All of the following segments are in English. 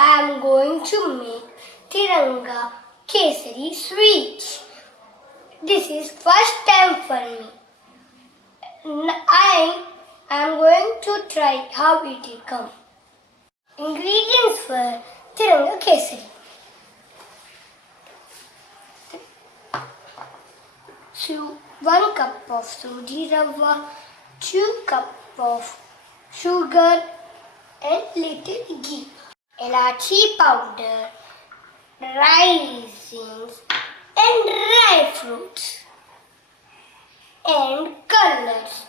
I am going to make Tiranga Kesari sweet. This is first time for me. I am going to try how it will come. Ingredients for Tiranga Kesari. So 1 cup of suji rava, 2 cup of sugar and little ghee. Elachi powder, raisins and dry fruits and colors.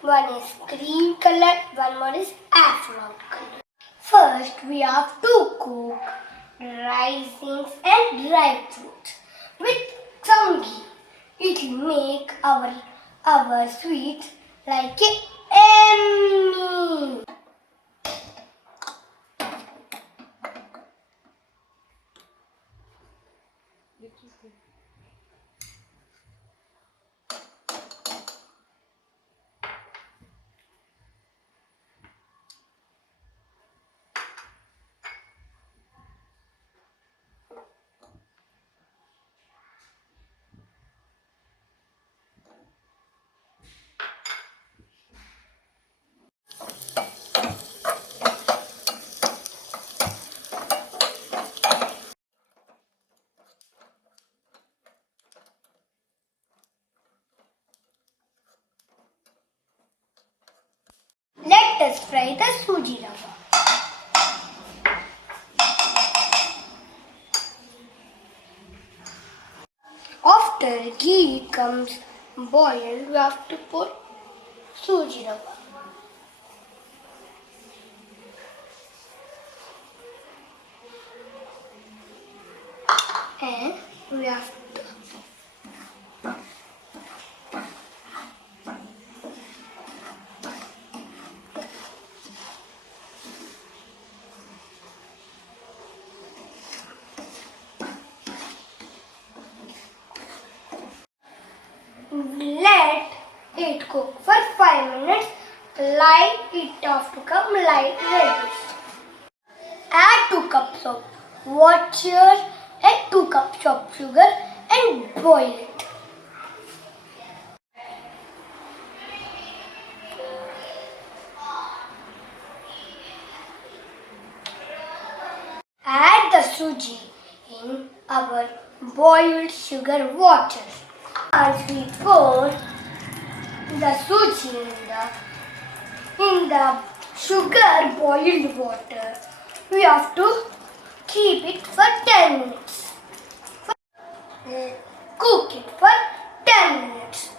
One is green color, one more is afro color. First we have to cook raisins and dry fruits with some ghee. It will make our sweet like a yummy. Let us fry the suji rava. After ghee comes boiled, we have to put suji rava. And we have to let it cook for 5 minutes. Light it off to come light reddish. Add 2 cups of water and 2 cups of sugar and boil it. Add the suji in our boiled sugar water. As we pour the suji in the sugar boiled water, we have to keep it for 10 minutes. Cook it for 10 minutes.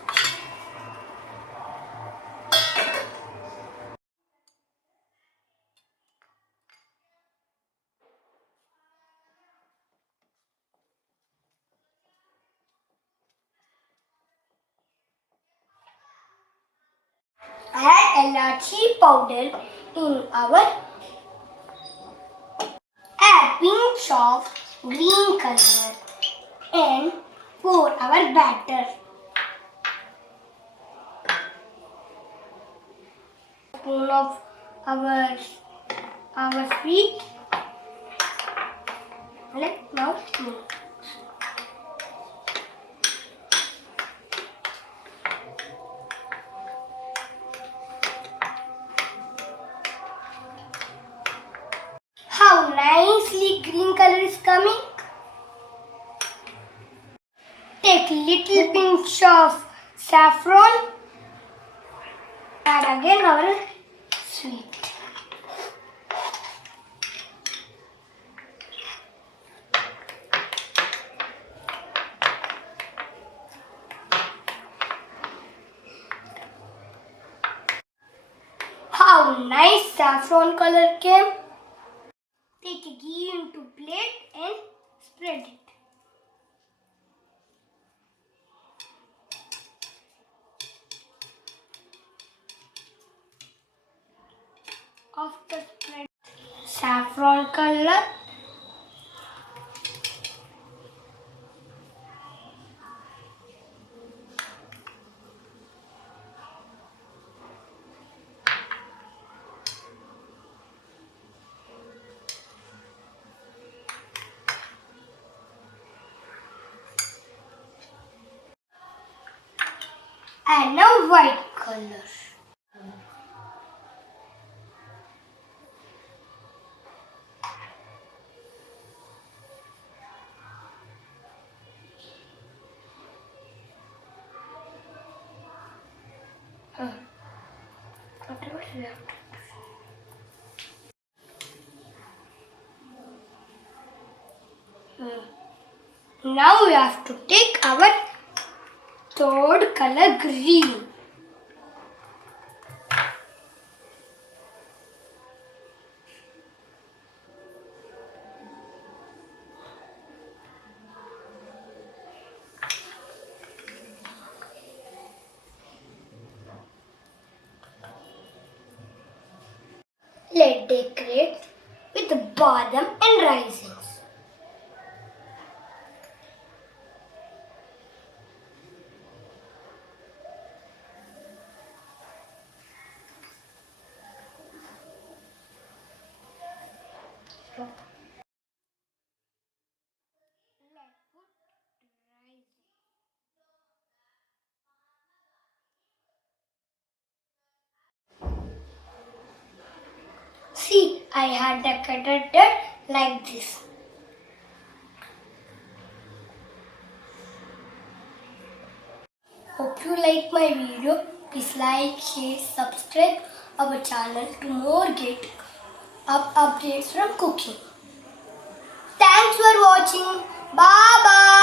Add elachi powder in our. Add pinch of green color and pour our batter. Spoon of our sweet. Let now mix. How nicely green color is coming. Take little pinch of saffron. Add again our sweet. How nice saffron color came. Take a ghee into plate and spread it. After spread saffron color, and a white color. Whatever we have to do. Now we have to take our third color, green. Let's decorate with badam and raisins. See, I had decorated it like this. Hope you like my video. Please like, share, subscribe our channel to more get updates from cooking. Thanks for watching. Bye bye.